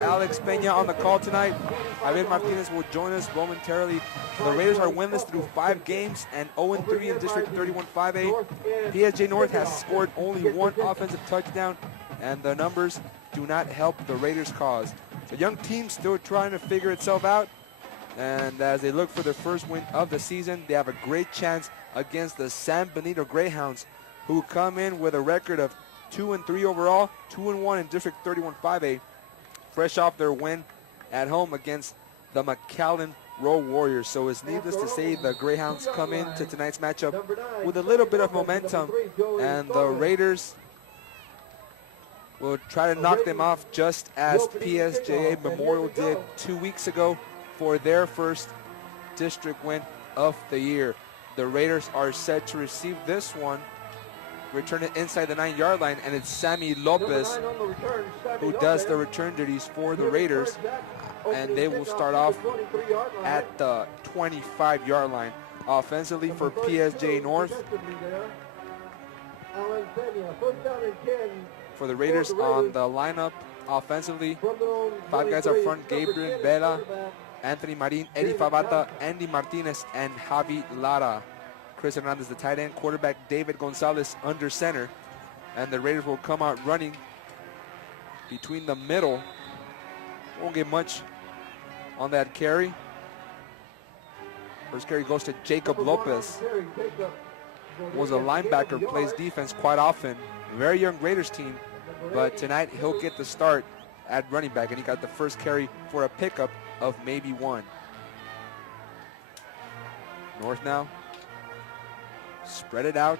Alex Peña on the call tonight. Javier Martinez will join us momentarily. The Raiders are winless through 5 games and 0-3 in District 31-5A. PSJ North has scored only 1 offensive touchdown, and the numbers do not help the Raiders' cause. The young team still trying to figure itself out, and as they look for their first win of the season, they have a great chance against the San Benito GreyHounds, who come in with a record of 2-3 overall, 2-1 in District 31-5A. Fresh off their win at home against the McAllen Road Warriors. So it's needless to say the Greyhounds come into tonight's matchup with a little bit of momentum, and the Raiders will try to knock them off just as PSJA Memorial did 2 weeks ago for their first district win of the year. The Raiders are set to receive this one, return it inside the 9-yard line, and it's Sammy Lopez who does the return duties for the Raiders, and they will start off at the 25-yard line. Offensively for PSJ North, for the Raiders on the lineup offensively, 5 guys up front: Gabriel Vela, Anthony Marin, Eddie Favata, Andy Martinez, and Javi Lara. Chris Hernandez, the tight end. Quarterback David Gonzalez under center. And the Raiders will come out running between the middle. Won't get much on that carry. First carry goes to Jacob Lopez. Was a linebacker, plays defense quite often. Very young Raiders team, but tonight he'll get the start at running back, and he got the first carry for a pickup of maybe 1. North now. Spread it out.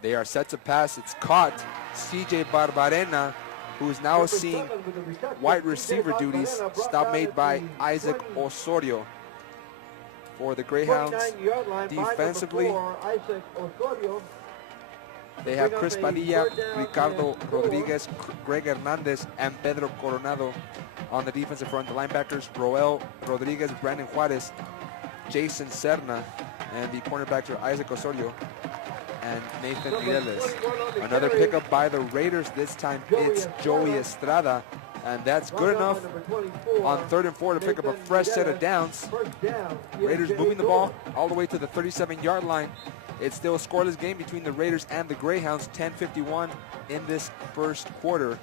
They are set to pass. It's caught. CJ Barbarena, who is now seeing wide receiver duties. Stop made by Isaac Osorio. For the Greyhounds, defensively, they have Chris Padilla, Ricardo Rodriguez, Greg Hernandez, and Pedro Coronado on the defensive front. The linebackers, Roel Rodriguez, Brandon Juarez, Jason Serna, and the cornerbacks are Isaac Osorio and Nathan Mireles. Another pickup by the Raiders. This time it's Joey Estrada, and that's good enough on 3rd and 4 to pick up a fresh set of downs. Raiders moving the ball all the way to the 37-yard line. It's still a scoreless game between the Raiders and the Greyhounds. 10:51 in this first quarter.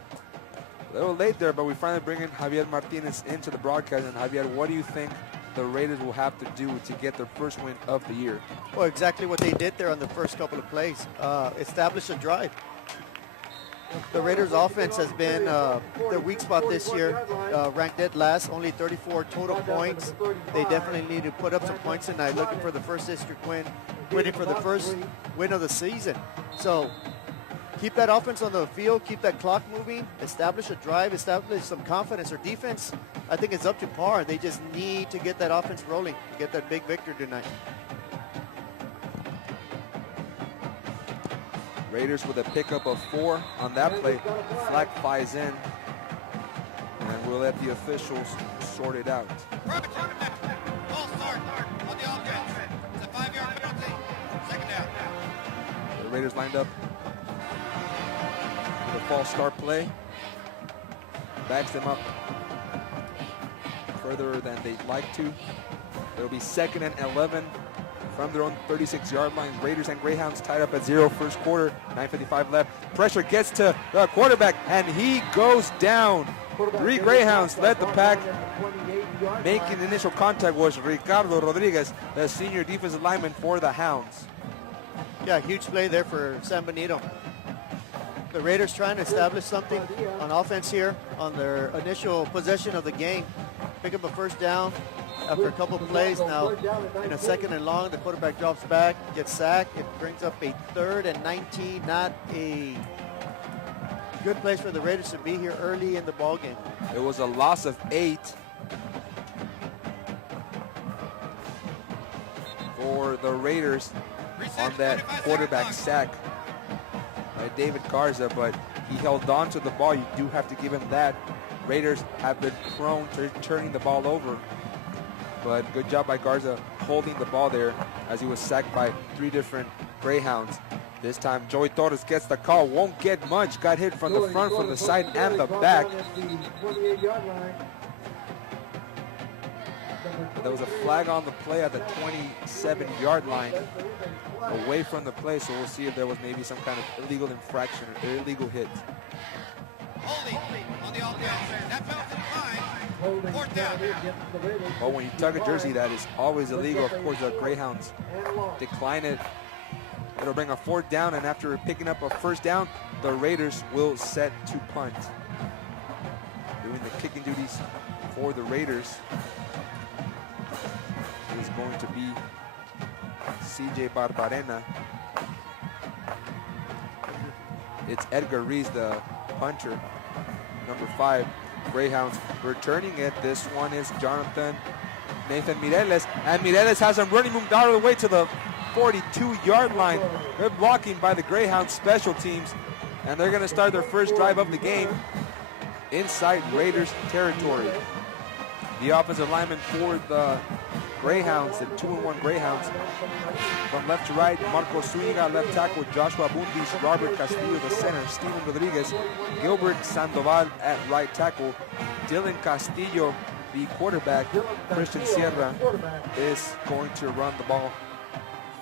A little late there, but we finally bring in Javier Martinez into the broadcast. And Javier, what do you think the Raiders will have to do to get their first win of the year? Well, exactly what they did there on the first couple of plays. Establish a drive. The Raiders offense has been their weak spot this year, ranked dead last, only 34 total points. They definitely need to put up some points tonight, looking for the first district win, waiting for the first win of the season. So keep that offense on the field, keep that clock moving, establish a drive, establish some confidence. Their defense, I think, is up to par. They just need to get that offense rolling to get that big victory tonight. Raiders with a pickup of 4 on that play. Flag flies in, and we'll let the officials sort it out. Ball start on the offense. It's a 5-yard penalty. Second down. The Raiders lined up with a false start play. Backs them up further than they'd like to. It'll be 2nd and 11 from their own 36-yard line. Raiders and Greyhounds tied up at 0 first quarter. 9:55 left. Pressure gets to the quarterback, and he goes down. 3 Greyhounds led the pack. Making the initial contact was Ricardo Rodriguez, the senior defensive lineman for the Hounds. Yeah, huge play there for San Benito. The Raiders trying to establish something on offense here on their initial possession of the game. Pick up a first down after a couple of plays. Now, in a 2nd and long, the quarterback drops back, gets sacked. It brings up a 3rd and 19. Not a good place for the Raiders to be here early in the ball game. It was a loss of 8 for the Raiders on that quarterback sack by David Garza, but he held on to the ball. You do have to give him that. Raiders have been prone to turning the ball over, but good job by Garza holding the ball there as he was sacked by 3 different Greyhounds. This time, Joey Torres gets the call. Won't get much. Got hit from the front, from the side, and the back. There was a flag on the play at the 27-yard line, away from the play. So we'll see if there was maybe some kind of illegal infraction or illegal hit. Holding on the offense. That penalty fine. Fourth down. Well, when you tug a jersey, that is always illegal. Of course, the Greyhounds decline it. It'll bring a fourth down, and after picking up a first down, the Raiders will set to punt. Doing the kicking duties for the Raiders is going to be CJ Barbarena. It's Edgar Rees, the punter, number 5. Greyhounds returning it. This one is Nathan Mireles, and Mireles has him running moved all the way to the 42-yard line. Good blocking by the Greyhounds special teams, and they're going to start their first drive of the game inside Raiders territory. The offensive lineman for the Greyhounds, the 2-1 Greyhounds, from left to right, Marco Zúñiga, left tackle, Joshua Buntis, Robert Castillo, the center, Steven Rodriguez, Gilbert Sandoval at right tackle, Dylan Castillo, the quarterback, Christian Sierra is going to run the ball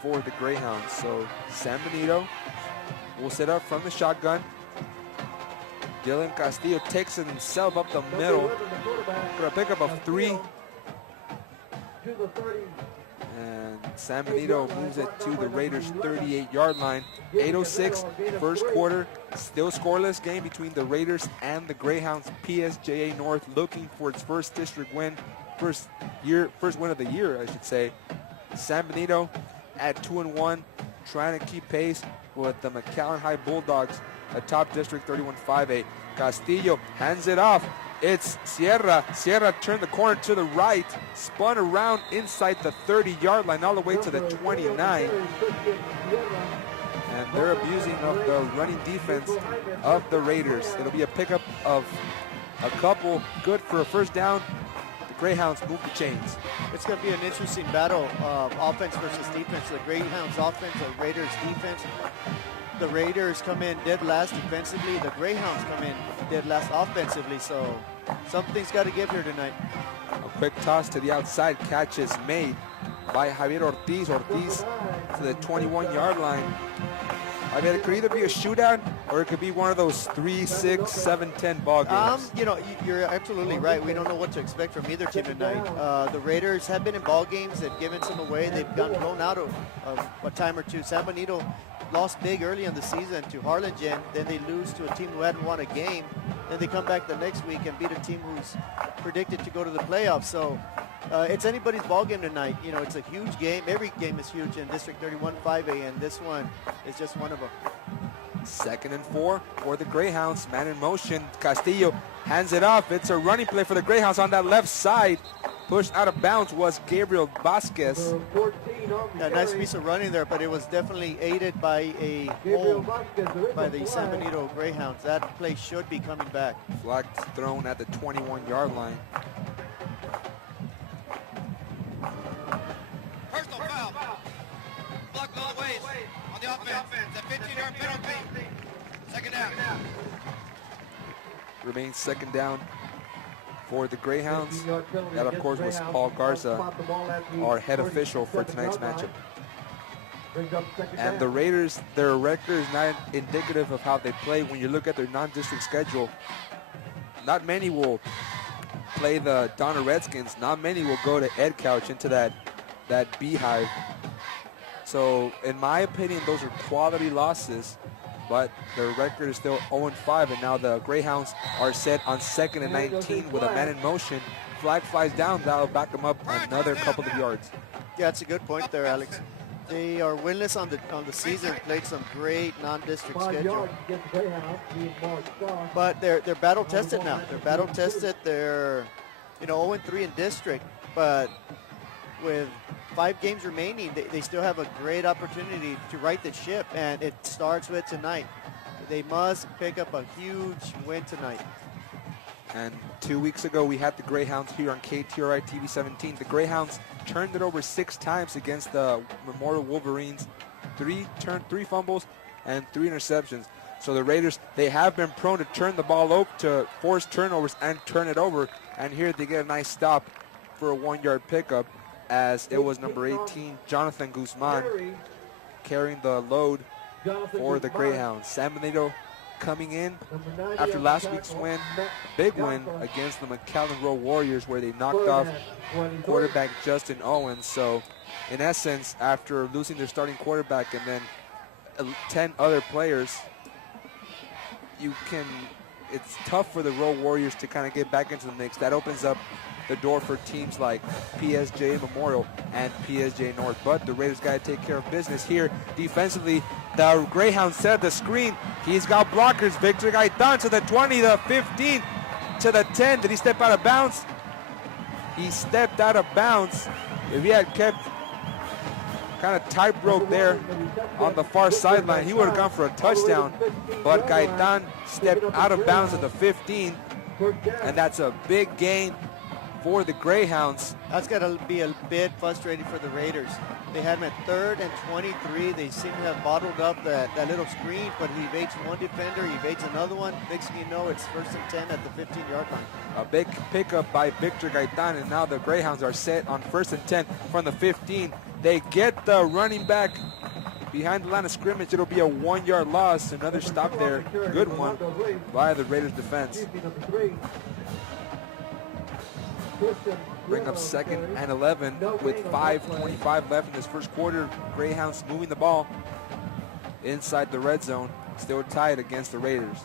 for the Greyhounds. So San Benito will set up from the shotgun. Dylan Castillo takes it himself up the middle. Gonna pick up a 3. And San Benito moves it to the Raiders' 38-yard line. 8:06, first quarter. Still scoreless game between the Raiders and the Greyhounds. PSJA North looking for its first district win, first win of the year, I should say. San Benito at 2-1, trying to keep pace with the McAllen High Bulldogs, a top district 31-5A. Castillo hands it off. It's Sierra. Sierra turned the corner to the right, spun around inside the 30-yard line all the way to the 29. And they're abusing of the running defense of the Raiders. It'll be a pickup of a couple, good for a first down. The Greyhounds move the chains. It's going to be an interesting battle of offense versus defense. The Greyhounds offense, the Raiders defense. The Raiders come in dead last defensively. The Greyhounds come in dead last offensively. So something's got to give here tonight. A quick toss to the outside. Catch is made by Javier Ortiz. Ortiz to the 21-yard line. I mean, it could either be a shootout or it could be one of those 3, 6, 7, 10 ball games. You know, you're absolutely right. We don't know what to expect from either team tonight. The Raiders have been in ball games. They've given some away. They've gotten blown out of a time or two. San Benito lost big early in the season to Harlingen. Then they lose to a team who hadn't won a game. Then they come back the next week and beat a team who's predicted to go to the playoffs. So it's anybody's ball game tonight. You know, it's a huge game. Every game is huge in District 31-5A, and this one is just one of them. 2nd and 4 for the Greyhounds. Man in motion. Castillo hands it off. It's a running play for the Greyhounds on that left side. Pushed out of bounds was Gabriel Vasquez. A nice piece of running there, but it was definitely aided by a hold by the San Benito Greyhounds. That play should be coming back. Flag thrown at the 21-yard line. Personal foul. Blocked all the ways on the offense. It's a 15-yard penalty. Second down. Remains second down for the Greyhounds. That, of course, was Paul Garza, our head official for tonight's matchup. And the Raiders, their record is not indicative of how they play. When you look at their non-district schedule, not many will play the Donner Redskins. Not many will go to Ed Couch into that beehive. So, in my opinion, those are quality losses. But their record is still 0-5, and now the Greyhounds are set on 2nd and 19 with a man in motion. Flag flies down. That'll back them up another couple of yards. Yeah, that's a good point there, Alex. They are winless on the season. Played some great non-district schedule, but they're battle tested now. They're battle tested. They're 0-3 in district, but with 5 games remaining, they still have a great opportunity to right the ship, and it starts with tonight. They must pick up a huge win tonight. And 2 weeks ago, we had the Greyhounds here on KTRI TV 17. The Greyhounds turned it over 6 times against the Memorial Wolverines. 3 fumbles, and 3 interceptions. So the Raiders, they have been prone to turn the ball over, to force turnovers and turn it over. And here they get a nice stop for a 1-yard pickup, as it was number 18, Jonathan Guzman, carrying the load for the Greyhounds. San Benito coming in after last week's win, big win against the McAllen Road Warriors, where they knocked off quarterback Justin Owens. So in essence, after losing their starting quarterback and then 10 other players, it's tough for the Road Warriors to kind of get back into the mix. That opens up the door for teams like PSJA Memorial and PSJA North. But the Raiders got to take care of business here defensively. The Greyhounds set the screen. He's got blockers. Victor Gaitan to the 20, the 15, to the 10. Did he step out of bounds? He stepped out of bounds. If he had kept kind of tightrope there on the far sideline, he would have gone for a touchdown. But Gaitan stepped out of bounds at the 15, and that's a big gain for the Greyhounds. That's got to be a bit frustrating for the Raiders. They had him at 3rd and 23. They seem to have bottled up that little screen, but he evades one defender, he evades another one. Next thing you know, it's 1st and 10 at the 15-yard line. A big pickup by Victor Gaitan, and now the Greyhounds are set on 1st and 10 from the 15. They get the running back behind the line of scrimmage. It'll be a 1-yard loss. Another stop there. Good one by the Raiders defense. Bring up 2nd and 11 with 5:25 left in this first quarter. Greyhounds moving the ball inside the red zone. Still tied against the Raiders.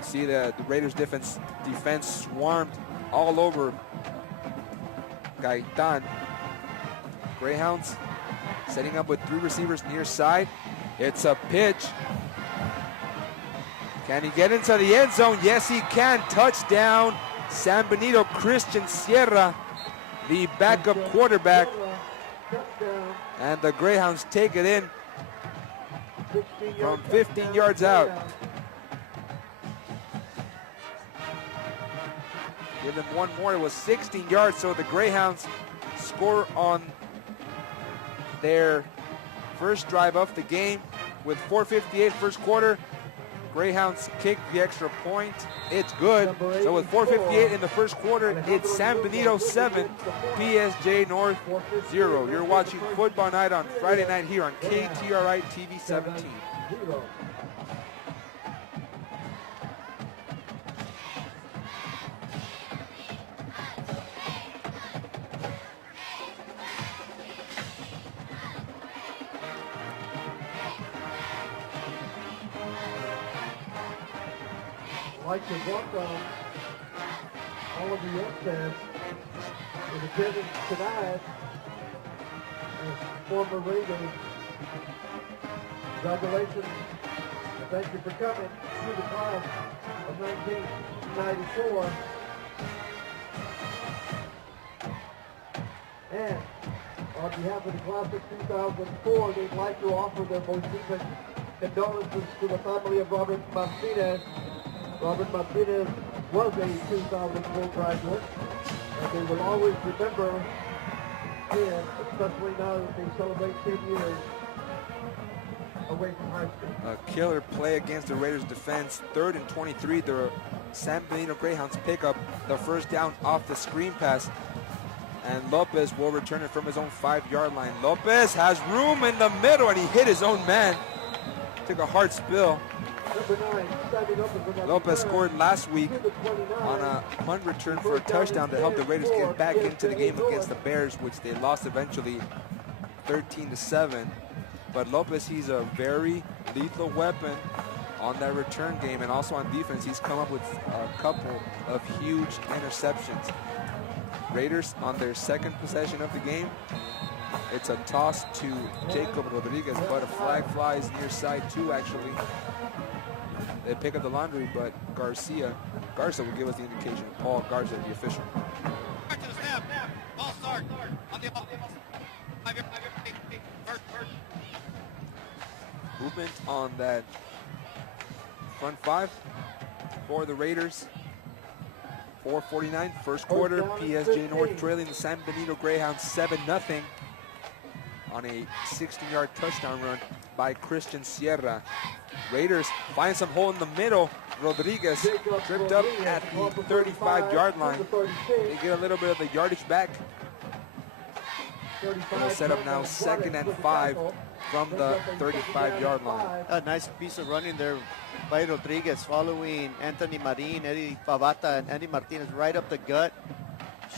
See the Raiders defense swarmed all over Gaitan. Greyhounds setting up with 3 receivers near side. It's a pitch. Can he get into the end zone? Yes, he can. Touchdown, San Benito. Christian Sierra, the backup quarterback. And the Greyhounds take it in from 15 yards out. Give them one more. It was 16 yards, so the Greyhounds score on their first drive of the game with 4:58 first quarter. Greyhounds kick the extra point. It's good. So with 4:58 in the first quarter, it's San Benito 7, PSJ North 0. You're watching Football Night on Friday night here on KTRI TV 17. I'd like to welcome all of the young fans in attendance tonight as former Raiders. Congratulations and thank you for coming to the class of 1994. And on behalf of the class of 2004, they'd like to offer their most deepest condolences to the family of Robert Martinez. Robert Martinez was a 2004 graduate, and they will always remember him, especially now that they celebrate 10 years away from high school. A killer play against the Raiders defense. 3rd and 23. The San Benito Greyhounds pick up the first down off the screen pass, and Lopez will return it from his own 5-yard line. Lopez has room in the middle, and he hit his own man. Took a hard spill. Lopez scored last week on a punt return for a touchdown to help the Raiders get back into the game against the Bears, which they lost eventually 13-7. But Lopez, he's a very lethal weapon on that return game, and also on defense. He's come up with a couple of huge interceptions. Raiders on their 2nd possession of the game. It's a toss to Jacob Rodriguez, but a flag flies near side 2 actually. They pick up the laundry, but Garza will give us the indication. Paul Garza, the official. Back to the snap. Ball start. On the first. Movement on that front 5 for the Raiders. 4:49 first quarter. PSJ North trailing the San Benito Greyhounds 7-0 on a 16-yard touchdown run by Christian Sierra. Raiders find some hole in the middle. Rodriguez tripped up at the 35-yard line. They get a little bit of the yardage back. Gonna set up now 2nd and 5 from the 35-yard line. A nice piece of running there by Rodriguez, following Anthony Marin, Eddie Pavata, and Andy Martinez right up the gut,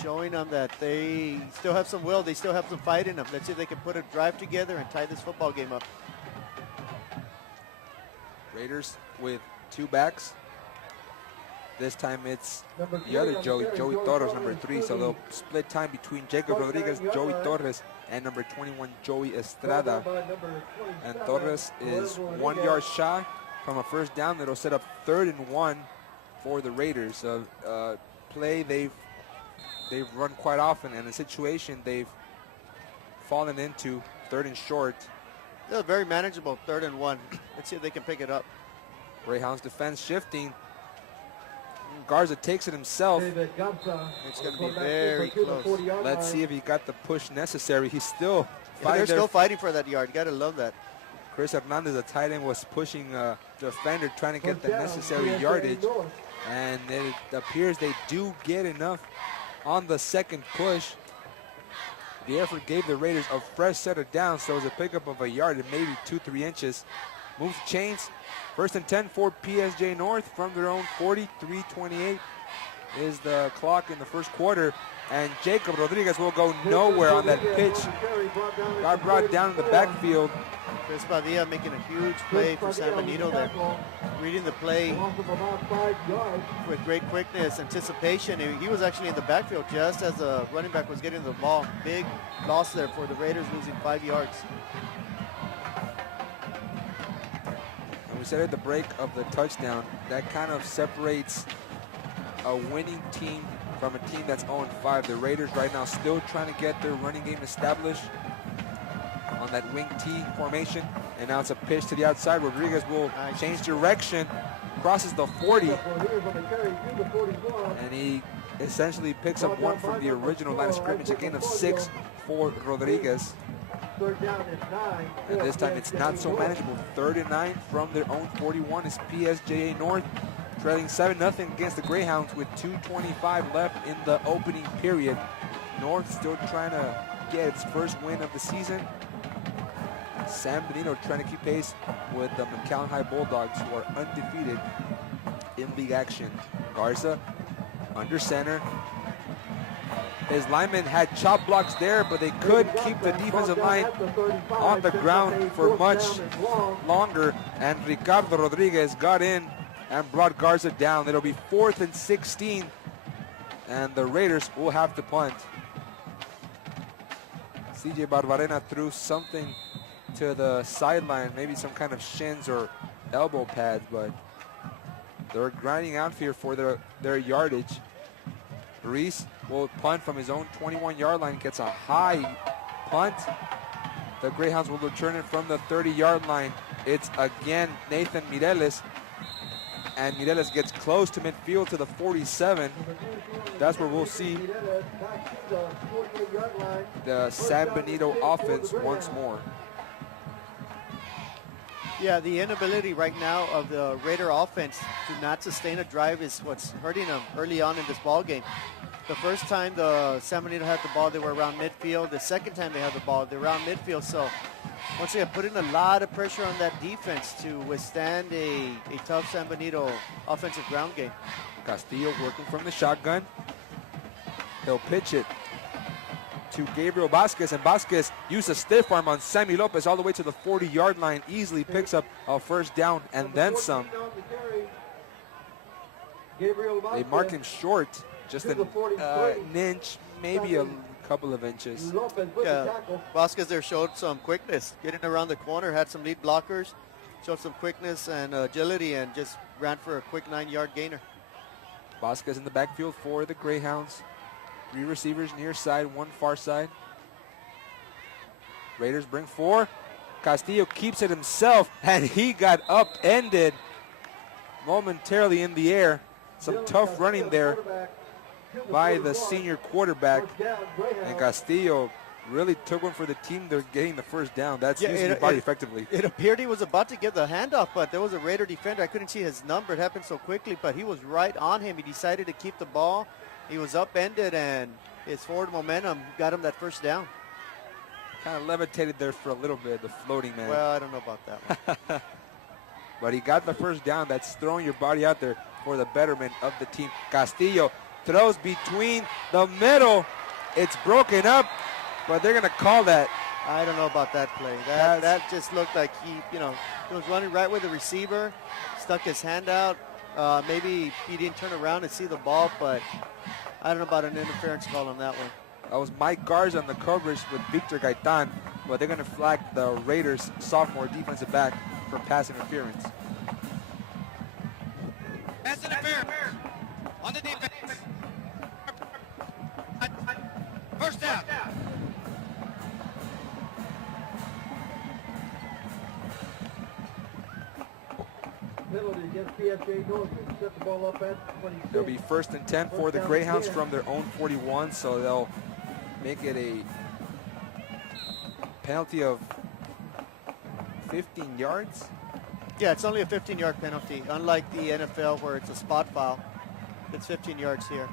showing them that they still have some will, they still have some fight in them. Let's see if they can put a drive together and tie this football game up. Raiders with 2 backs. This time it's the other Joey Torres, number 3. So they'll split time between Jacob Rodriguez, Joey Torres, and number 21, Joey Estrada. And Torres is 1 yard shy from a first down. That'll set up 3rd and 1 for the Raiders. Play they've run quite often, and a situation they've fallen into, 3rd and short. They're very manageable, 3rd and 1. Let's see if they can pick it up. Greyhounds defense shifting. Garza takes it himself. It's going to be very close. Let's see if he got the push necessary. He's still fighting. They're still fighting for that yard. You got to love that. Chris Hernandez, the tight end, was pushing the defender, trying to get the necessary yardage. And it appears they do get enough on the second push. The effort gave the Raiders a fresh set of downs, so it was a pickup of a yard and maybe 2-3 inches. Moves chains. 1st and 10 for PSJ North from their own 43-28 is the clock in the first quarter. And Jacob Rodriguez will go nowhere on that pitch. Got brought down in the backfield. Chris Padilla making a huge play for San Benito there. Reading the play with great quickness, anticipation. He was actually in the backfield just as the running back was getting the ball. Big loss there for the Raiders, losing 5 yards. We said at the break of the touchdown, that kind of separates a winning team from a team that's 0-5. The Raiders right now still trying to get their running game established on that wing T formation. And now it's a pitch to the outside. Rodriguez will change direction, crosses the 40. And he essentially picks up 1 from the original line of scrimmage, a gain of 6 for Rodriguez. And this time it's not so manageable. 3rd and 9 from their own 41 is PSJA North, trailing 7-0 against the Greyhounds with 2:25 left in the opening period. North still trying to get its first win of the season. San Benito trying to keep pace with the McAllen High Bulldogs, who are undefeated in league action. Garza under center. His linemen had chop blocks there, but they could keep the defensive line on the ground for much longer. And Ricardo Rodriguez got in and brought Garza down. It'll be 4th and 16, and the Raiders will have to punt. CJ Barbarena threw something to the sideline, maybe some kind of shins or elbow pads, but they're grinding out here for their yardage. Reese will punt from his own 21-yard line, gets a high punt. The Greyhounds will return it from the 30-yard line. It's again Nathan Mireles, and Mireles gets close to midfield to the 47. That's where we'll see the San Benito offense once more. Yeah, the inability right now of the Raider offense to not sustain a drive is what's hurting them early on in this ball game. The first time the San Benito had the ball, they were around midfield. The second time they had the ball, they're around midfield. So once again, putting a lot of pressure on that defense to withstand a tough San Benito offensive ground game. Castillo working from the shotgun. He'll pitch it to Gabriel Vasquez, and Vasquez used a stiff arm on Sammy Lopez all the way to the 40-yard line, easily picks up a first down and then some. They marked him short, just an inch, maybe a couple of inches. Yeah, Vasquez there showed some quickness, getting around the corner, had some lead blockers, showed some quickness and agility, and just ran for a quick 9-yard gainer. Vasquez in the backfield for the Greyhounds. 3 receivers near side, 1 far side. Raiders bring 4. Castillo keeps it himself, and he got upended momentarily in the air. Some tough running there by the senior quarterback. And Castillo really took one for the team. They're getting the first down. That's Yeah, using your body effectively. It appeared he was about to give the handoff, but there was a Raider defender. I couldn't see his number. It happened so quickly, but he was right on him. He decided to keep the ball. He was upended, and his forward momentum got him that first down. Kind of levitated there for a little bit, the floating man. Well, I don't know about that one. But he got the first down. That's throwing your body out there for the betterment of the team. Castillo throws between the middle. It's broken up, but they're going to call that. I don't know about that play. That just looked like he was running right with the receiver, stuck his hand out. Maybe he didn't turn around and see the ball, but I don't know about an interference call on that one. That was Mike Garza on the coverage with Victor Gaitan, but they're going to flag the Raiders sophomore defensive back for pass interference. Pass interference on the defense. First down. Penalty against PSJA North. Set the ball up at 26. It'll be 1st and 10 for the Greyhounds from their own 41, so they'll make it a penalty of 15 yards. Yeah, it's only a 15-yard penalty, unlike the NFL where it's a spot foul. It's 15 yards here.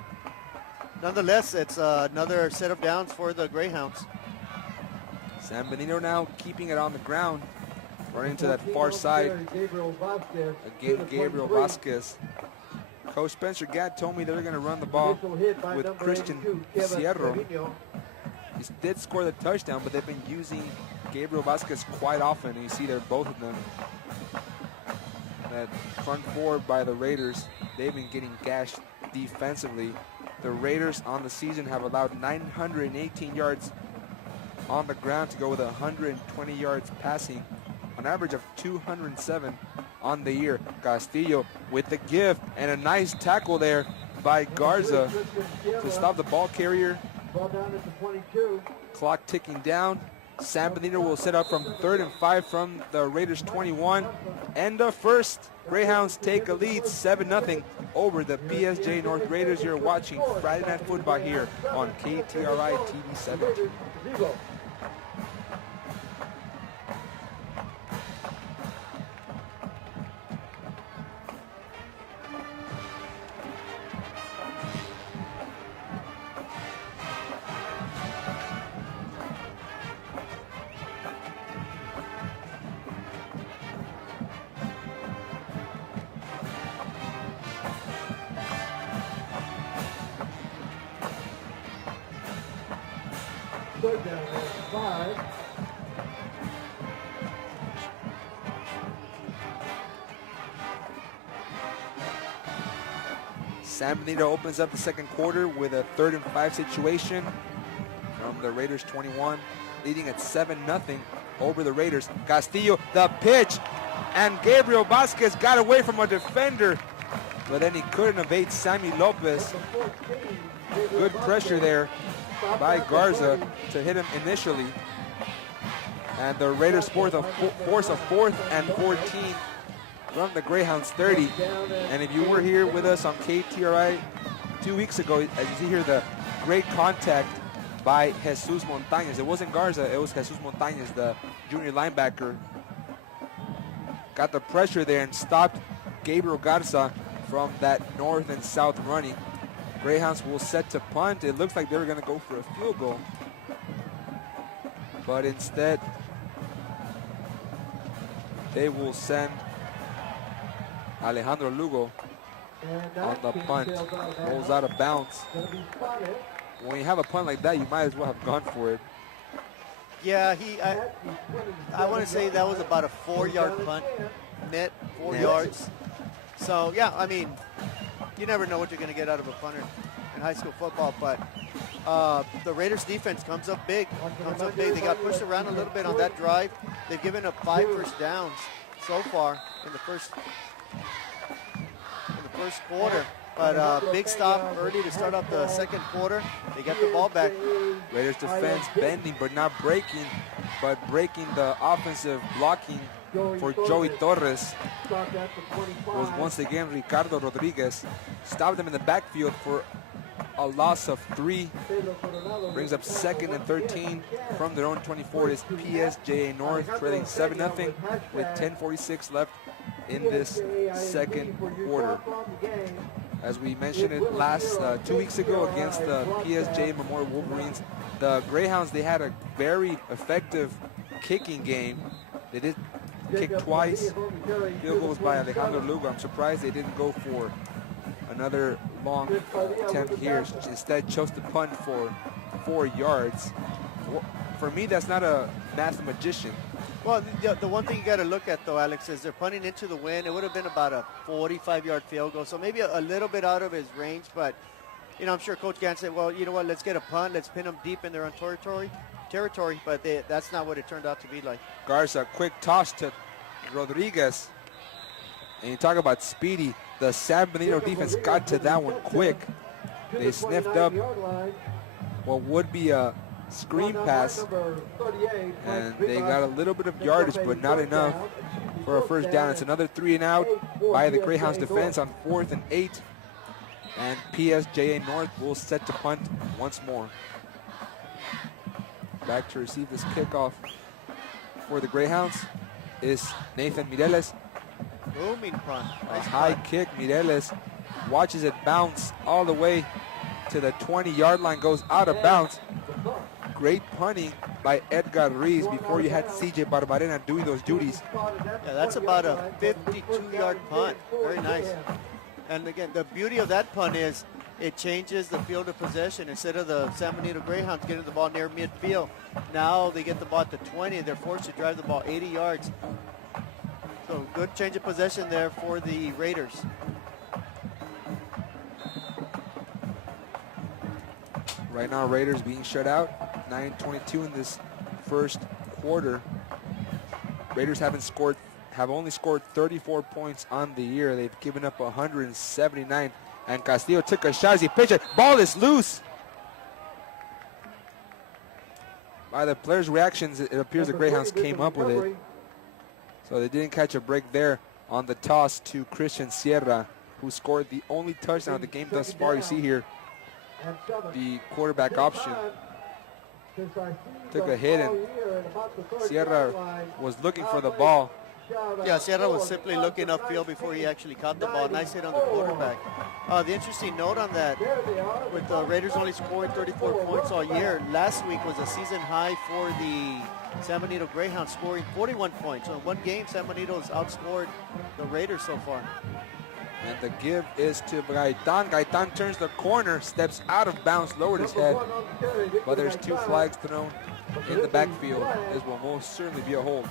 Nonetheless, it's another set of downs for the Greyhounds. San Benito now keeping it on the ground, running to that far side. Again, Gabriel Vasquez. Coach Spencer Gadd told me they're going to run the ball with Christian Sierra. He did score the touchdown, but they've been using Gabriel Vasquez quite often. And you see there both of them. That front four by the Raiders, they've been getting gashed defensively. The Raiders on the season have allowed 918 yards on the ground to go with 120 yards passing, an average of 207 on the year. Castillo with the give and a nice tackle there by Garza to stop the ball carrier. Ball down at the 22. Clock ticking down. San Benito will set up from 3rd and 5 from the Raiders 21. End of first. Greyhounds take a lead 7-0 over the PSJA North Raiders. You're watching Friday Night Football here on KTRI TV 7. Third down at 5. San Benito opens up the second quarter with a 3rd and 5 situation from the Raiders 21, leading at 7-0 over the Raiders. Castillo, the pitch, and Gabriel Vasquez got away from a defender, but then he couldn't evade Sammy Lopez. Good pressure there by Garza to hit him initially. And the Raiders force a 4th and 14 from the Greyhounds 30. And if you were here with us on KTRI 2 weeks ago, as you see here, the great contact by Jesus Montañez. It wasn't Garza, it was Jesus Montañez, the junior linebacker. Got the pressure there and stopped Gabriel Garza from that north and south running. Greyhounds will set to punt. It looks like they were going to go for a field goal, but instead they will send Alejandro Lugo on the punt. Rolls out of bounds. When you have a punt like that, you might as well have gone for it. Yeah, I want to say that was about a 4-yard punt, net 4 yards. So, yeah, I mean, you never know what you're going to get out of a punter in high school football, but the Raiders defense comes up big. They got pushed around a little bit on that drive. They've given up 5 first downs so far in the first quarter. But big stop early to start off the second quarter. They get the ball back. Raiders defense bending but not breaking, but breaking the offensive blocking for Joey Torres was once again Ricardo Rodriguez. Stopped him in the backfield for a loss of 3. Brings up 2nd and 13 from their own 24. It's PSJA North trailing 7-0 with 10:46 left in this second quarter. As we mentioned it last 2 weeks ago against the PSJA Memorial Wolverines, the Greyhounds, they had a very effective kicking game. They did kick twice, field goals by Alejandro Lugo. I'm surprised they didn't go for another long attempt here. Instead chose to punt for 4 yards. For me, that's not a mathematician. Well, the one thing you got to look at, though, Alex, is they're punting into the wind. It would have been about a 45-yard field goal, so maybe a little bit out of his range. But, you know, I'm sure Coach Gant said, well, you know what, let's get a punt. Let's pin them deep in their own territory. But that's not what it turned out to be like. Garza, quick toss to Rodriguez. And you talk about speedy. The San Benito defense got to that one quick. They sniffed up what would be a screen pass, and they got a little bit of yardage, but not enough for a first down. It's another 3 and out by the Greyhounds defense on 4th and 8, and PSJA North will set to punt once more. Back to receive this kickoff for the Greyhounds is Nathan Mireles. Booming punt. A high kick. Mireles watches it bounce all the way to the 20-yard line, goes out of bounds. Great punting by Edgar Ruiz before you had CJ Barbarena doing those duties. Yeah, that's about a 52-yard punt. Very nice. And again, the beauty of that punt is it changes the field of possession. Instead of the San Benito Greyhounds getting the ball near midfield, now they get the ball at the 20. They're forced to drive the ball 80 yards. So good change of possession there for the Raiders. Right now, Raiders being shut out. 9:22 in this first quarter. Raiders have only scored 34 points on the year. They've given up 179. And Castillo took a shot as he pitched it. Ball is loose. By the players' reactions, it appears the Greyhounds came up with it. So they didn't catch a break there on the toss to Christian Sierra, who scored the only touchdown of the game thus far. You see here the quarterback option. Took a hit, and Sierra was looking for the ball. Yeah, Sierra was simply looking upfield before he actually caught the ball. Nice hit on the quarterback. The interesting note on that, with the Raiders only scoring 34 points all year, last week was a season high for the San Benito Greyhounds, scoring 41 points. So in one game, San Benito's outscored the Raiders so far. And the give is to Gaitan. Gaitan turns the corner, steps out of bounds, lowered his head. But there's 2 flags thrown in the backfield. This will most certainly be a hold.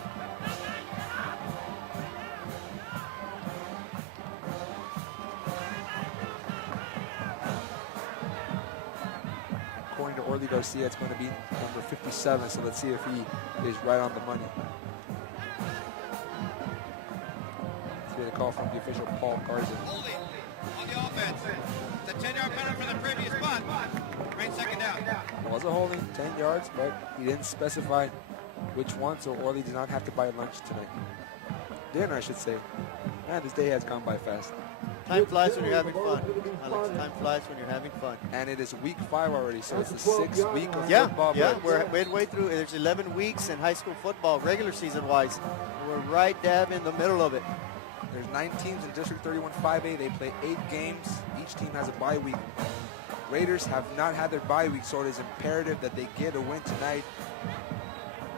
According to Orly Garcia, it's going to be number 57, so let's see if he is right on the money. Let's get a call from the official, Paul Garza. Holding on the offense. It's a 10-yard penalty for the previous punt. Great second down. It was a holding, 10 yards, but he didn't specify which one, so Orly did not have to buy lunch tonight. Dinner, I should say. Man, this day has gone by fast. Time flies when you're having fun, Alex. Time flies when you're having fun. And it is week 5 already, so it's the 6th week of Yeah, football. yeah, but we're midway through. There's 11 weeks in high school football, regular season-wise. We're right dab in the middle of it. There's 9 teams in District 31 5A. They play 8 games. Each team has a bye week. Raiders have not had their bye week, so it is imperative that they get a win tonight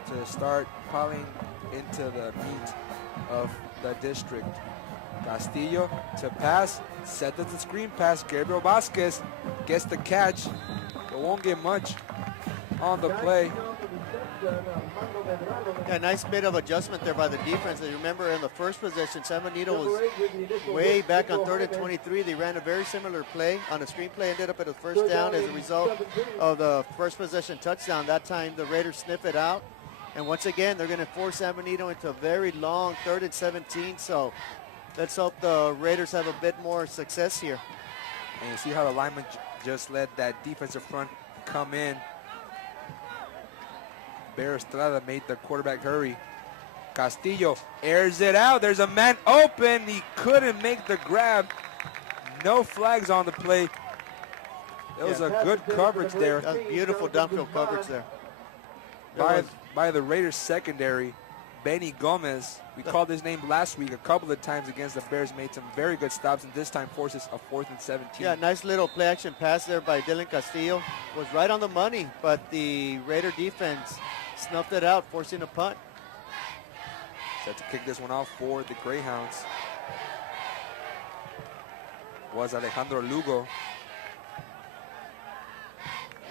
to start piling into the meat of the district. Castillo to pass, set to the screen pass. Gabriel Vasquez gets the catch, but won't get much on the play. Yeah, nice bit of adjustment there by the defense. You remember in the first possession, San Benito was way back on 3rd and 23. They ran a very similar play on a screen play, ended up at a first down as a result of the first possession touchdown. That time the Raiders sniff it out. And once again, they're going to force San Benito into a very long 3rd and 17. So let's hope the Raiders have a bit more success here. And you see how the lineman just let that defensive front come in. Bear Estrada made the quarterback hurry. Castillo airs it out. There's a man open. He couldn't make the grab. No flags on the play. It was a good coverage there That's beautiful downfield coverage there. by the Raiders secondary. Benny Gomez, we called his name last week a couple of times against the Bears, made some very good stops, and this time forces a 4th and 17. Yeah, nice little play action pass there by Dylan Castillo. Was right on the money, but the Raider defense snuffed it out, forcing a punt. Set to kick this one off for the Greyhounds was Alejandro Lugo.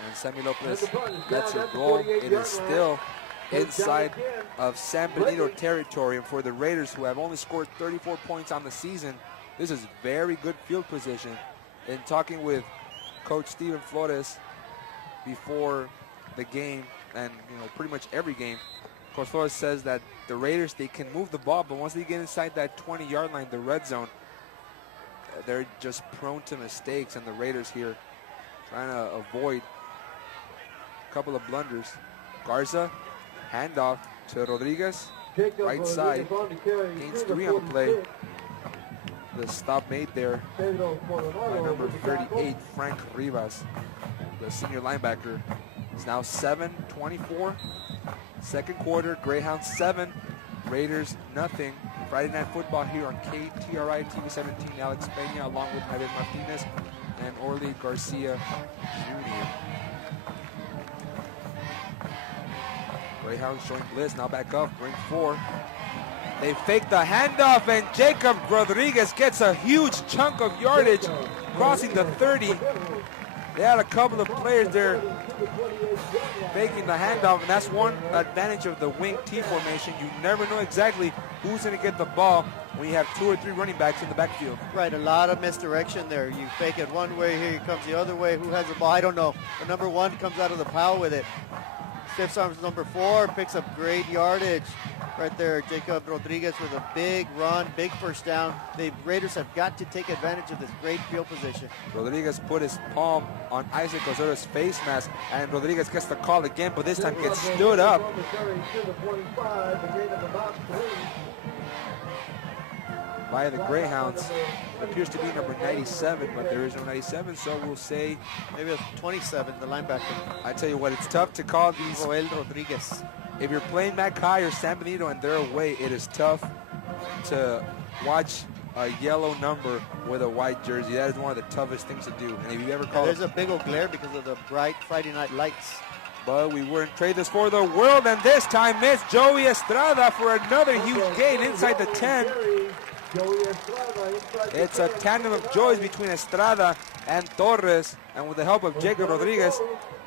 And Sammy Lopez lets it roll. It is still inside of San Benito territory. And for the Raiders, who have only scored 34 points on the season, this is very good field position. In talking with Coach Steven Flores before the game, and pretty much every game, Coach Flores says that the Raiders, they can move the ball, but once they get inside that 20-yard line, the red zone, they're just prone to mistakes. And the Raiders here trying to avoid a couple of blunders. Garza, handoff to Rodriguez, right side, gains 3 on the play. The stop made there by number 38, Frank Rivas, the senior linebacker. It's now 7:24. Second quarter, Greyhounds 7, Raiders nothing. Friday Night Football here on KTRI TV 17. Alex Peña along with Javier Martinez and Orly Garcia Jr. Greyhounds showing blitz, now back up, bring 4. They fake the handoff, and Jacob Rodriguez gets a huge chunk of yardage, crossing the 30. They had a couple of players there faking the handoff, and that's one advantage of the wing T formation. You never know exactly who's going to get the ball when you have 2 or 3 running backs in the backfield. Right, a lot of misdirection there. You fake it one way, here he comes the other way. Who has the ball? I don't know. But number 1 comes out of the pile with it. Stiff arms number 4, picks up great yardage. Right there, Jacob Rodriguez with a big run, big first down. The Raiders have got to take advantage of this great field position. Rodriguez put his palm on Isaac Osorio face mask, and Rodriguez gets the call again, but this time gets stood up. By the Greyhounds. It appears to be number 97, but there is no 97, so we'll say maybe it's 27, the linebacker. I tell you what, it's tough to call these. Roel Rodriguez. If you're playing Mac High or San Benito and they're away, it is tough to watch a yellow number with a white jersey. That is one of the toughest things to do. And if you ever call there's a big old glare because of the bright Friday night lights. But we wouldn't trade this for the world, and this time it's Joey Estrada for another huge gain inside the 10. It's a tandem of joys between Estrada and Torres, and with the help of Jacob Rodriguez,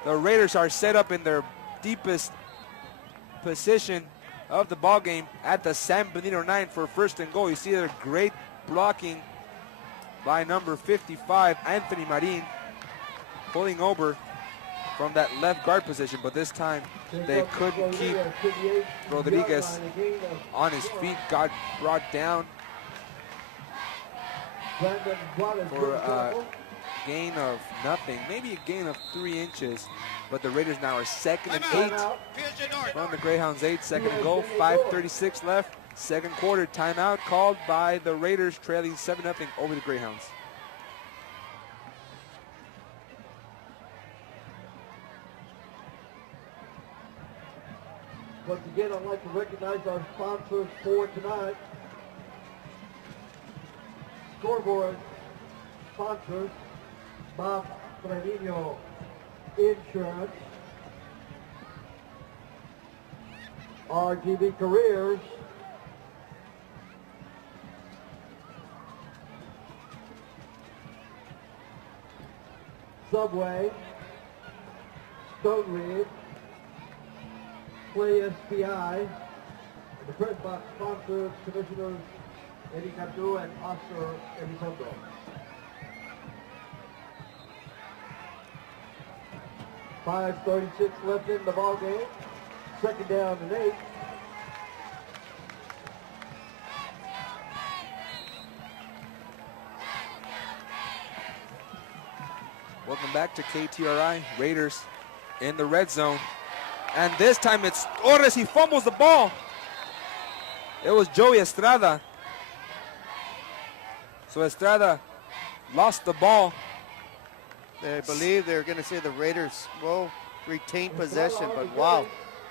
the Raiders are set up in their deepest position of the ball game at the San Benito 9 for 1st and goal. You see there great blocking by number 55, Anthony Marin, pulling over from that left guard position, but this time they couldn't keep Rodriguez on his feet, got brought down for a gain of nothing, maybe a gain of 3 inches, but the Raiders now are 2nd and 8 from the Greyhounds 8, 2nd and goal, 5:36 left, second quarter. Timeout called by the Raiders, trailing 7-0 over the Greyhounds. Once again, I'd like to recognize our sponsors for tonight. Scoreboard sponsors, Bob Trevino Insurance, RGB Careers, Subway, Stone Ridge, Play SPI, and the press box sponsors, Commissioners Eddie Cadu and Oscar Elizondo. .536 left in the ball game. 2nd down and 8. Welcome back to KTRI. Raiders in the red zone. And this time it's Torres. He fumbles the ball. It was Joey Estrada. So Estrada lost the ball. I believe they're going to say the Raiders will retain possession, but wow,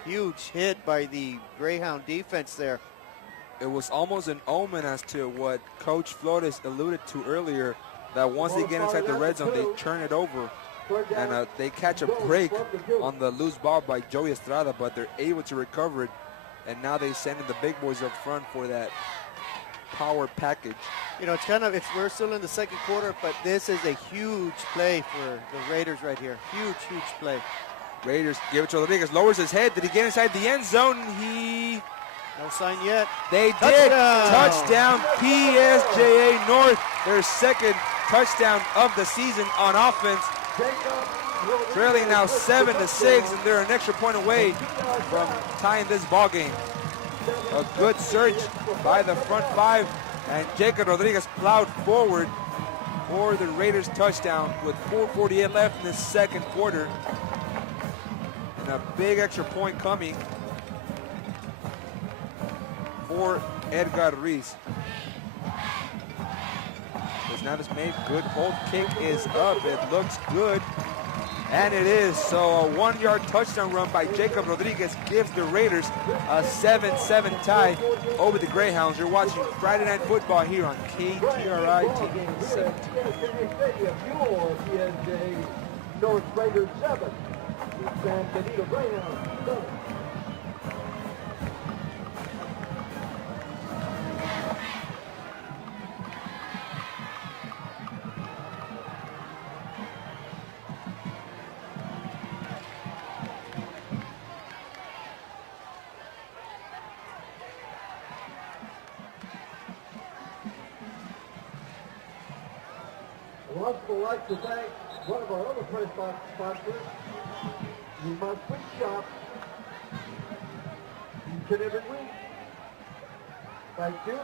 huge hit by the Greyhound defense there. It was almost an omen as to what Coach Flores alluded to earlier, that once they get inside the red zone, they turn it over. And they catch a break on the loose ball by Joey Estrada, but they're able to recover it. And now they send in the big boys up front for that power package. You know, we're still in the second quarter, but this is a huge play for the Raiders right here. Huge, huge play. Raiders give it to Rodriguez, lowers his head. Did he get inside the end zone? No sign yet. They did. Touchdown, PSJA North. Their second touchdown of the season on offense. Trailing now 7-6, and they're an extra point away from tying this ball game. A good search by the front five, and Jacob Rodriguez plowed forward for the Raiders touchdown with 4:48 left in the second quarter. And a big extra point coming for Edgar Ruiz. Now this made good hold kick is up. It looks good, and it is. So a 1-yard touchdown run by Jacob Rodriguez gives the Raiders a 7-7 tie over the Greyhounds. You're watching Friday Night Football here on KTRI TV 17. North Raiders 7, Benito GreyHounds 7. I'd also like to thank one of our other press box sponsors, the My Sweet Shop, each and every week. Thank you.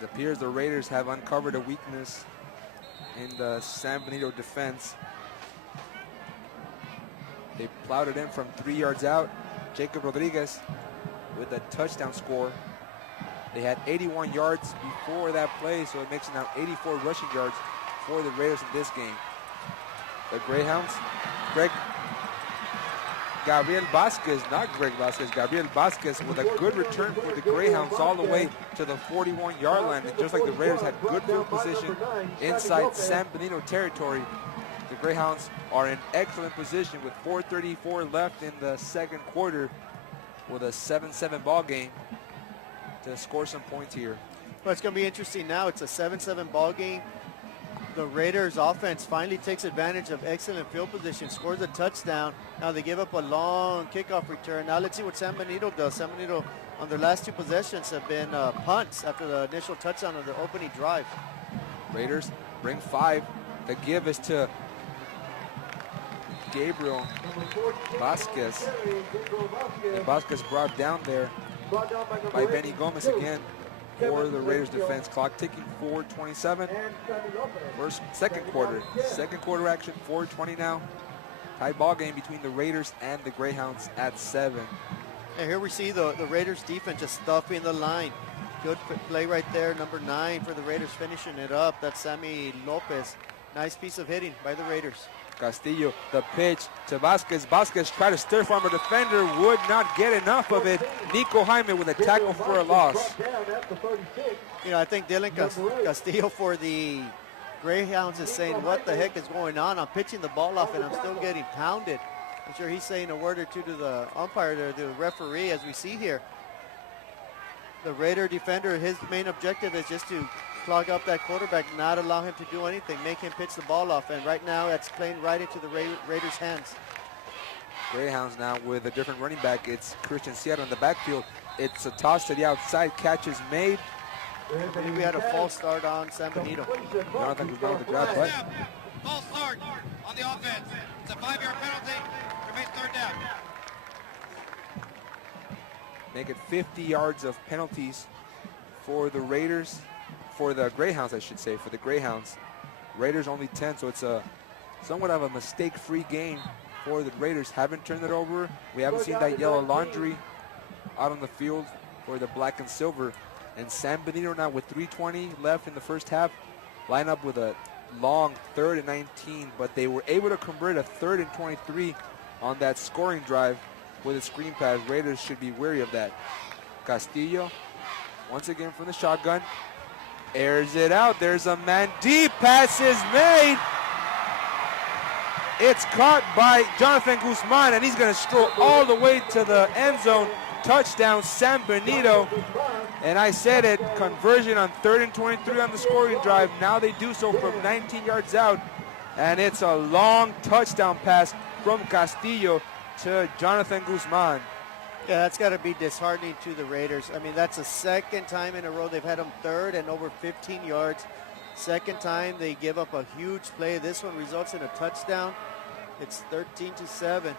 It appears the Raiders have uncovered a weakness in the San Benito defense. They plowed it in from 3 yards out. Jacob Rodriguez with a touchdown score. They had 81 yards before that play, so it makes it now 84 rushing yards for the Raiders in this game. The Greyhounds, Gabriel Vasquez with a good return for the Greyhounds all the way to the 41-yard line. And just like the Raiders had good field position inside San Benito territory, the Greyhounds are in excellent position with 4:34 left in the second quarter, with a 7-7 ball game to score some points here. Well, it's going to be interesting now. It's a 7-7 ball game. The Raiders offense finally takes advantage of excellent field position, scores a touchdown. Now they give up a long kickoff return. Now let's see what San Benito does. San Benito on their last two possessions have been punts after the initial touchdown of their opening drive. Raiders bring 5. The give is to Gabriel Vasquez. And Vasquez brought down there by Benny Gomez again for the Raiders defense. Clock ticking, 4:27. Second quarter action, 4:20 now. Tight ball game between the Raiders and the Greyhounds at 7. And here we see the Raiders defense just stuffing the line. Good play right there, number 9 for the Raiders finishing it up. That's Sammy Lopez. Nice piece of hitting by the Raiders. Castillo, the pitch to Vasquez. Vasquez tried to stir from a defender, would not get enough of it. Nico Jaime with a tackle for a loss. You know, I think Dylan Castillo for the Greyhounds is saying, what the heck is going on? I'm pitching the ball off and I'm still getting pounded. I'm sure he's saying a word or two to the umpire there, the referee, as we see here. The Raider defender, his main objective is just to clog up that quarterback, not allow him to do anything, make him pitch the ball off. And right now, that's playing right into the Raiders' hands. Greyhounds now with a different running back. It's Christian Sierra in the backfield. It's a toss to the outside. Catch is made. I believe we had a false start on San Benito. Jonathan Guzman with the grab, but false start on the offense. It's a 5-yard penalty. Remains third down. make it 50 yards of penalties for the Raiders. For the Greyhounds, I should say, for the Greyhounds. Raiders only 10, so it's a somewhat of a mistake-free game for the Raiders. Haven't turned it over. We haven't seen that yellow laundry out on the field for the black and silver. And San Benito now with 3:20 left in the first half, line up with a long 3rd and 19, but they were able to convert a 3rd and 23 on that scoring drive with a screen pass. Raiders should be wary of that. Castillo, once again from the shotgun, airs it out. There's a man deep. Pass is made. It's caught by Jonathan Guzman, and he's going to stroll all the way to the end zone. Touchdown, San Benito. And I said it, conversion on 3rd and 23 on the scoring drive. Now they do so from 19 yards out. And it's a long touchdown pass from Castillo to Jonathan Guzman. Yeah, that's got to be disheartening to the Raiders. I mean, that's the second time in a row they've had them 3rd and over 15 yards. Second time they give up a huge play. This one results in a touchdown. It's 13-7.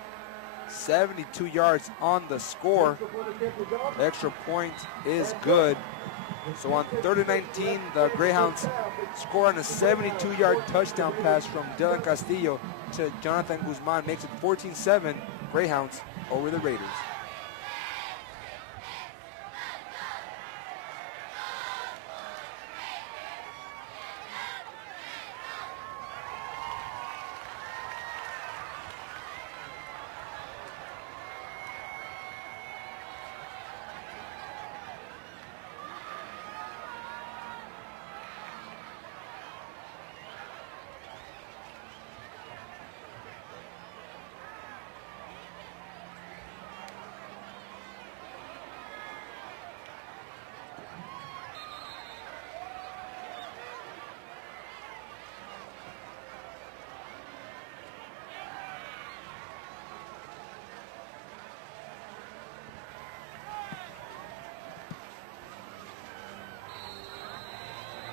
72 yards on the score. The extra point is good. So on 3rd and 19, the Greyhounds score on a 72-yard touchdown pass from Dylan Castillo to Jonathan Guzman. Makes it 14-7, Greyhounds over the Raiders.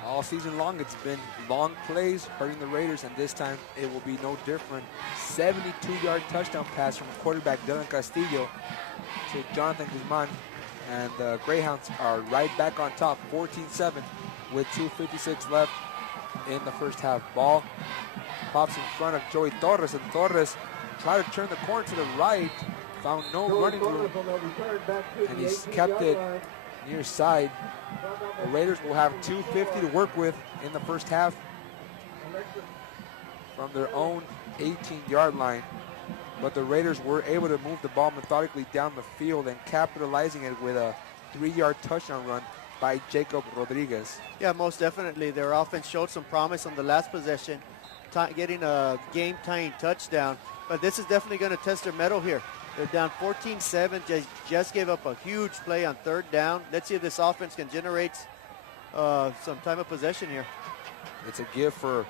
All season long, it's been long plays hurting the Raiders, and this time it will be no different. 72-yard touchdown pass from quarterback Dylan Castillo to Jonathan Guzman, and the Greyhounds are right back on top, 14-7 with 2:56 left in the first half. Ball pops in front of Joey Torres, and Torres tried to turn the corner to the right, found no running room, and he's kept it near side. The Raiders will have 2:50 to work with in the first half from their own 18-yard line. But the Raiders were able to move the ball methodically down the field and capitalizing it with a 3-yard touchdown run by Jacob Rodriguez. Yeah, most definitely. Their offense showed some promise on the last possession, getting a game-tying touchdown. But this is definitely going to test their mettle here. They're down 14-7, just gave up a huge play on 3rd down. Let's see if this offense can generate some time of possession here. It's a give for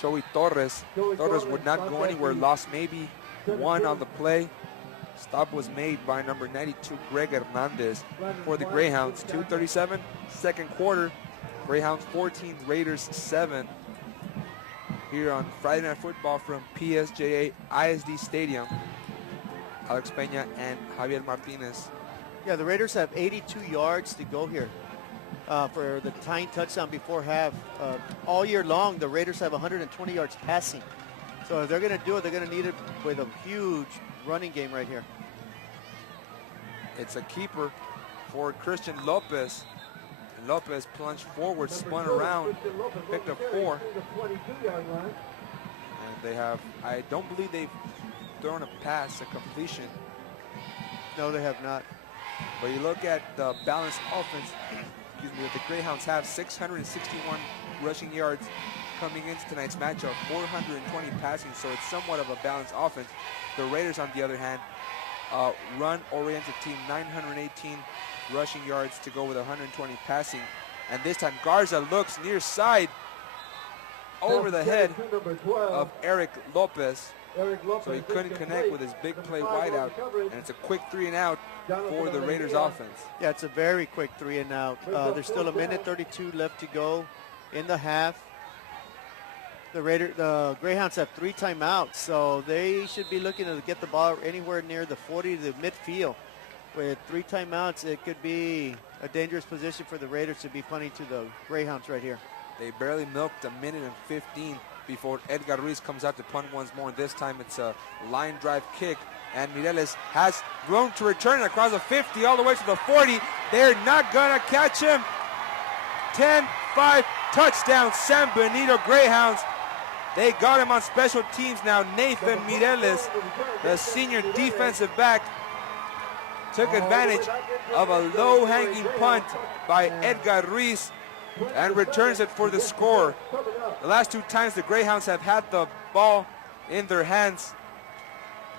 Joey Torres. Torres would not go anywhere, lost maybe 1 on the play. Stop was made by number 92, Greg Hernandez for the Greyhounds. 2:37, second quarter. Greyhounds 14, Raiders 7. Here on Friday Night Football from PSJA ISD Stadium. Alex Peña and Javier Martinez. Yeah, the Raiders have 82 yards to go here for the tying touchdown before half. All year long, the Raiders have 120 yards passing. So if they're going to do it, they're going to need it with a huge running game right here. It's a keeper for Christian Lopez. And Lopez plunged forward, spun around, picked up 4. And they have, I don't believe they've thrown a pass, a completion. No, they have not. But you look at the balanced offense, excuse me, the Greyhounds have 661 rushing yards coming into tonight's matchup, 420 passing, so it's somewhat of a balanced offense. The Raiders, on the other hand, run-oriented team, 918 rushing yards to go with 120 passing. And this time Garza looks near side over the head of Eric Lopez. So he couldn't connect with his big play wideout, and it's a quick 3-and-out for the Raiders offense. Yeah, it's a very quick 3-and-out. There's still a minute 32 left to go in the half. The Greyhounds have 3 timeouts, so they should be looking to get the ball anywhere near the 40 to the midfield. With 3 timeouts, it could be a dangerous position for the Raiders to be punting to the Greyhounds right here. They barely milked a minute and 15 before Edgar Ruiz comes out to punt once more. This time it's a line drive kick, and Mireles has room to return across the 50 all the way to the 40. They're not gonna catch him. 10-5 touchdown, San Benito Greyhounds. They got him on special teams now. Nathan Mireles, the senior defensive back, took advantage of a low-hanging punt by Edgar Ruiz and returns it for the score. The last 2 times the Greyhounds have had the ball in their hands,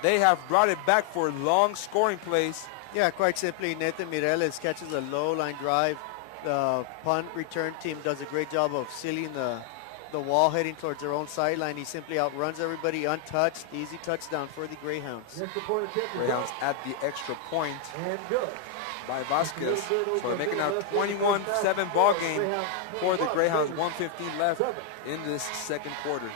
they have brought it back for long scoring plays. Yeah, quite simply, Nathan Mireles catches a low line drive. The punt return team does a great job of sealing the wall heading towards their own sideline. He simply outruns everybody untouched. Easy touchdown for the Greyhounds. Greyhounds at the extra point by Vasquez. So they're making a 21-7 ball game for the Greyhounds. 1:15 left in this second quarter.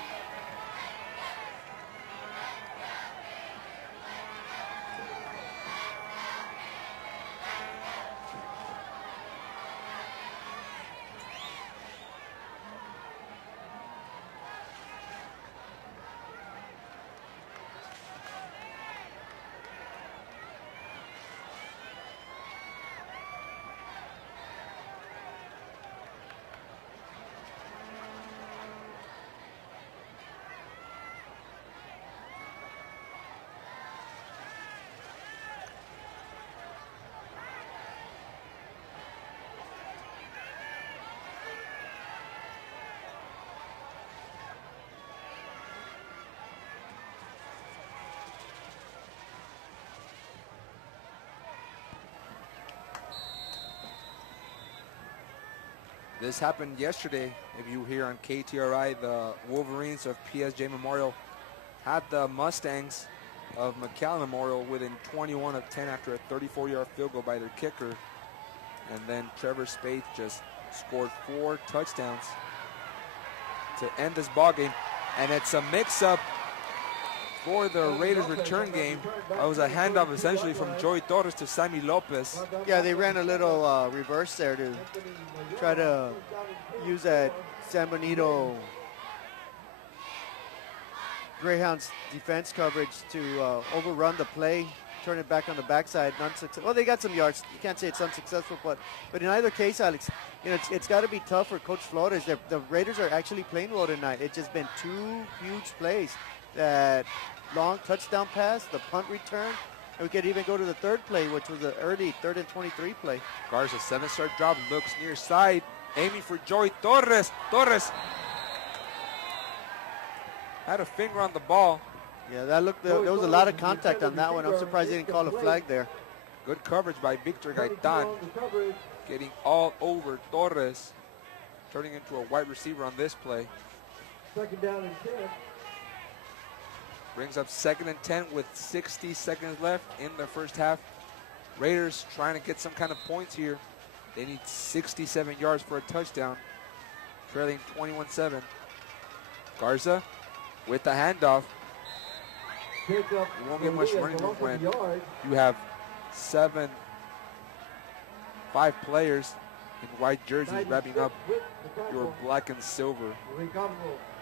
This happened yesterday. If you hear on KTRI, the Wolverines of PSJA Memorial had the Mustangs of McAllen Memorial within 21 of 10 after a 34-yard field goal by their kicker. And then Trevor Spade just scored 4 touchdowns to end this ball game. And it's a mix-up for the Raiders return game. It was a handoff essentially from Joey Torres to Sammy Lopez. Yeah, they ran a little reverse there to try to use that San Benito Greyhounds defense coverage to overrun the play, turn it back on the backside. Well, they got some yards. You can't say it's unsuccessful, but in either case, Alex, you know, it's got to be tough for Coach Flores. The Raiders are actually playing well tonight. It's just been 2 huge plays. That long touchdown pass, the punt return, and we could even go to the 3rd play, which was the early 3rd and 23 play. Garza, 7-start drop, looks near side, aiming for Joey Torres. Torres had a finger on the ball. Yeah, that looked. There was a lot of contact on that one. I'm surprised they didn't call a flag there. Good coverage by Victor Gaitan, getting all over Torres, turning into a wide receiver on this play. 2nd down and 10. Brings up 2nd and 10 with 60 seconds left in the first half. Raiders trying to get some kind of points here. They need 67 yards for a touchdown, trailing 21-7. Garza with the handoff. You won't get much running room when you have 5 players in white jerseys wrapping up your black and silver.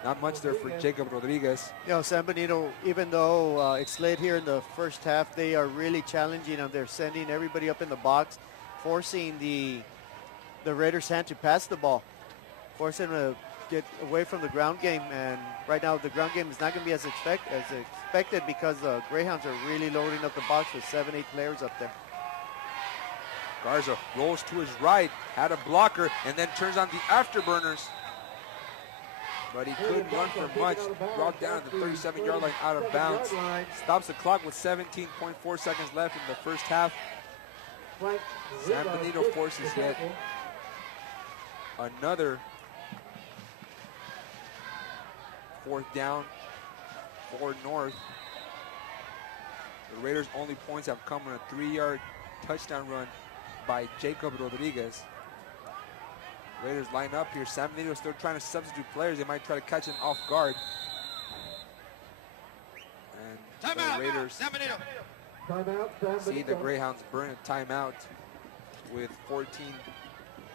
Not much there for Jacob Rodriguez. You know, San Benito, even though it's late here in the first half, they are really challenging them. They're sending everybody up in the box, forcing the Raiders' hand to pass the ball, forcing them to get away from the ground game. And right now, the ground game is not going to be as expected because the Greyhounds are really loading up the box with 7-8 players up there. Garza rolls to his right, had a blocker, and then turns on the afterburners. But he couldn't run for much. Brought down at the 37-yard line out of bounds. Stops the clock with 17.4 seconds left in the first half. San Benito forces yet another 4th down, 4 north. The Raiders' only points have come on a 3-yard touchdown run by Jacob Rodriguez. Raiders line up here. San Benito still trying to substitute players. They might try to catch him off guard. And the Raiders see the Greyhounds burn a timeout with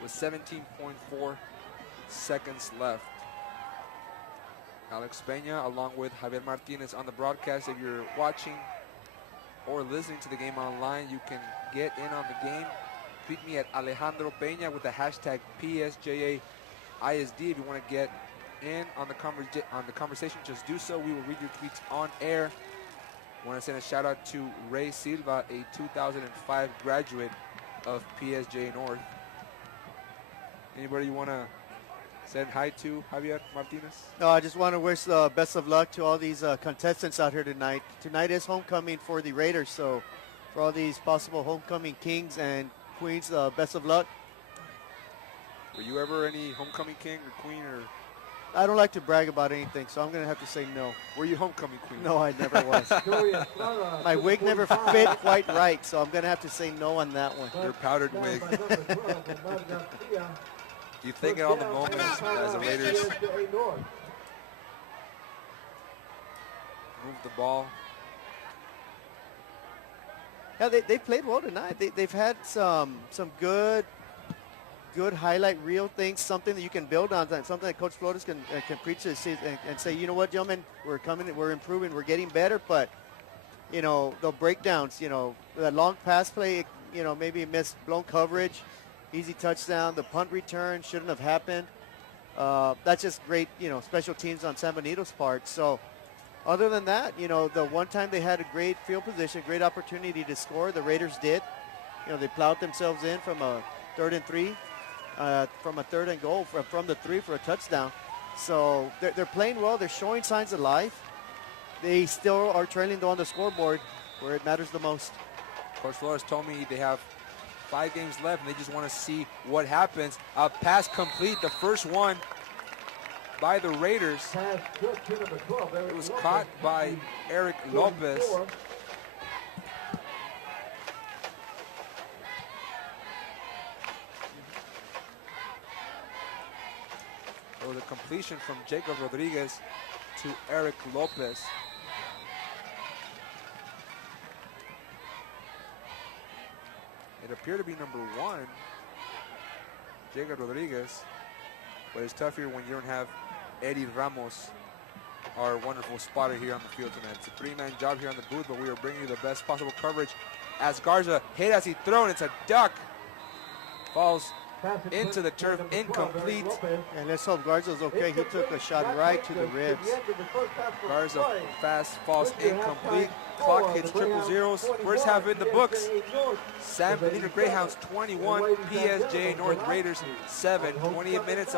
17.4 seconds left. Alex Peña along with Javier Martinez on the broadcast. If you're watching or listening to the game online, you can get in on the game tweet me at Alejandro Peña with the hashtag PSJA ISD. If you want to get in on the conversation, just do so. We will read your tweets on air. I want to send a shout out to Ray Silva, a 2005 graduate of PSJA North. Anybody you want to send hi to, Javier Martinez? No, I just want to wish best of luck to all these contestants out here tonight. Tonight is homecoming for the Raiders, so for all these possible homecoming kings and queens, best of luck. Were you ever any homecoming king or queen? Or I don't like to brag about anything, so I'm going to have to say no. were you homecoming queen? No, I never was. My wig never fit quite right, so I'm going to have to say no on that one. Your powdered wig. You think it on the moment as the Raiders move the ball. Yeah, they played well tonight. They've had some good highlight reel things, something that you can build on, something that Coach Flores can preach to and say, you know what, gentlemen, we're coming, we're improving, we're getting better, but, you know, the breakdowns, you know, that long pass play, you know, maybe missed blown coverage, easy touchdown, the punt return shouldn't have happened. That's just great, you know, special teams on San Benito's part. So other than that, you know, the one time they had a great field position, great opportunity to score, the Raiders did. You know, they plowed themselves in from a 3rd and 3. From a 3rd and goal from the 3 for a touchdown. So they're playing well. They're showing signs of life. They still are trailing though on the scoreboard where it matters the most. Coach Flores told me they have 5 games left and they just want to see what happens. A pass complete, the first one by the Raiders. It was caught by Eric Lopez. It was a completion from Jacob Rodriguez to Eric Lopez. It appeared to be number 1, Jacob Rodriguez, but it's tough here when you don't have Eddie Ramos, our wonderful spotter here on the field tonight. It's a 3-man job here on the booth, but we are bringing you the best possible coverage as Garza hit as he thrown. It's a duck. Falls into the turf, incomplete. And let's hope Garza's okay. He took a shot right to the ribs. Garza fast falls incomplete. Clock hits 000. First half in the books. San Benito GreyHounds 21, PSJA North Raiders 7. 28 minutes.